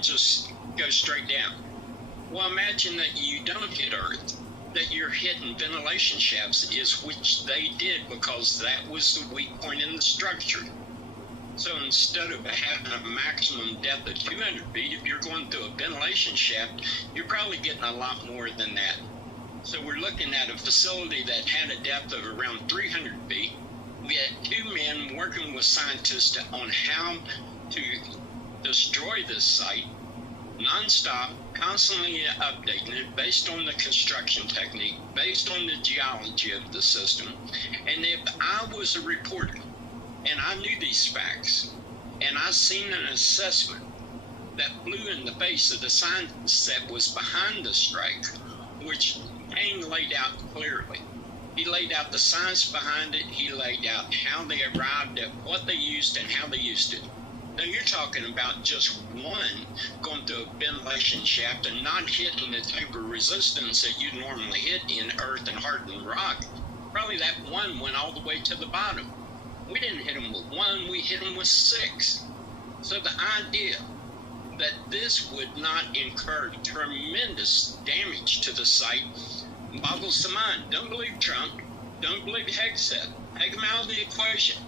and just go straight down. Well, imagine that you don't hit Earth, that you're hitting ventilation shafts, is which they did because that was the weak point in the structure. So instead of having a maximum depth of 200 feet, if you're going through a ventilation shaft, you're probably getting a lot more than that. So we're looking at a facility that had a depth of around 300 feet. We had 2 men working with scientists on how to destroy this site, nonstop, constantly updating it based on the construction technique, based on the geology of the system. And if I was a reporter and I knew these facts and I seen an assessment that flew in the face of the science that was behind the strike, which Kane laid out clearly. He laid out the science behind it. He laid out how they arrived at what they used and how they used it. Now you're talking about just one going through a ventilation shaft and not hitting the type of resistance that you normally hit in earth and hardened rock. Probably that one went all the way to the bottom. We didn't hit them with 1, we hit them with 6. So the idea that this would not incur tremendous damage to the site boggles the mind. Don't believe Trump. Don't believe Hegseth. Take them out of the equation.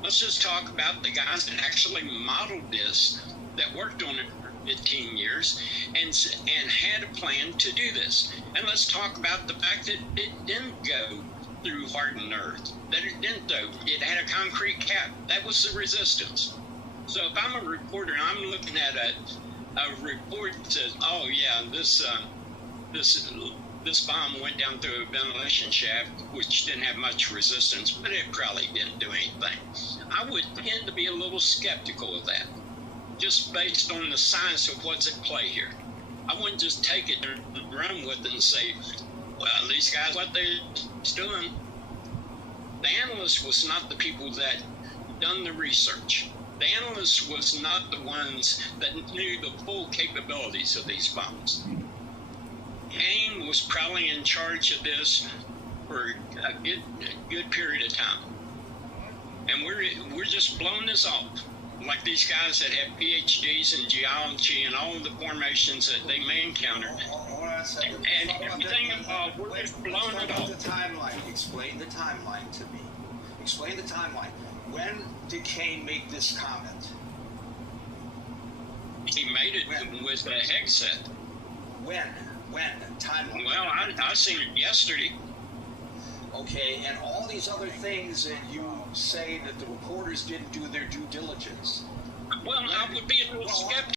Let's just talk about the guys that actually modeled this, that worked on it for 15 years and had a plan to do this. And let's talk about the fact that it didn't go through hardened earth, that it didn't though. It had a concrete cap. That was the resistance. So if I'm a reporter and I'm looking at a report that says, oh yeah, this bomb went down through a ventilation shaft, which didn't have much resistance, but it probably didn't do anything, I would tend to be a little skeptical of that, just based on the science of what's at play here. I wouldn't just take it and run with it and say, well, these guys, what they're doing. The analyst was not the people that done the research. The analyst was not the ones that knew the full capabilities of these bombs. Kane was probably in charge of this for a good period of time. And we're just blowing this off. Like these guys that have PhDs in geology and all of the formations that they may encounter. Hold on a second. And everything involved, we're just blowing it off. The timeline. Explain the timeline to me. Explain the timeline. When did Kane make this comment? He made it with Hegseth. When? Timeline. Well, I seen it yesterday. Okay, and all these other things that you say that the reporters didn't do their due diligence. Well, I would be a little skeptical.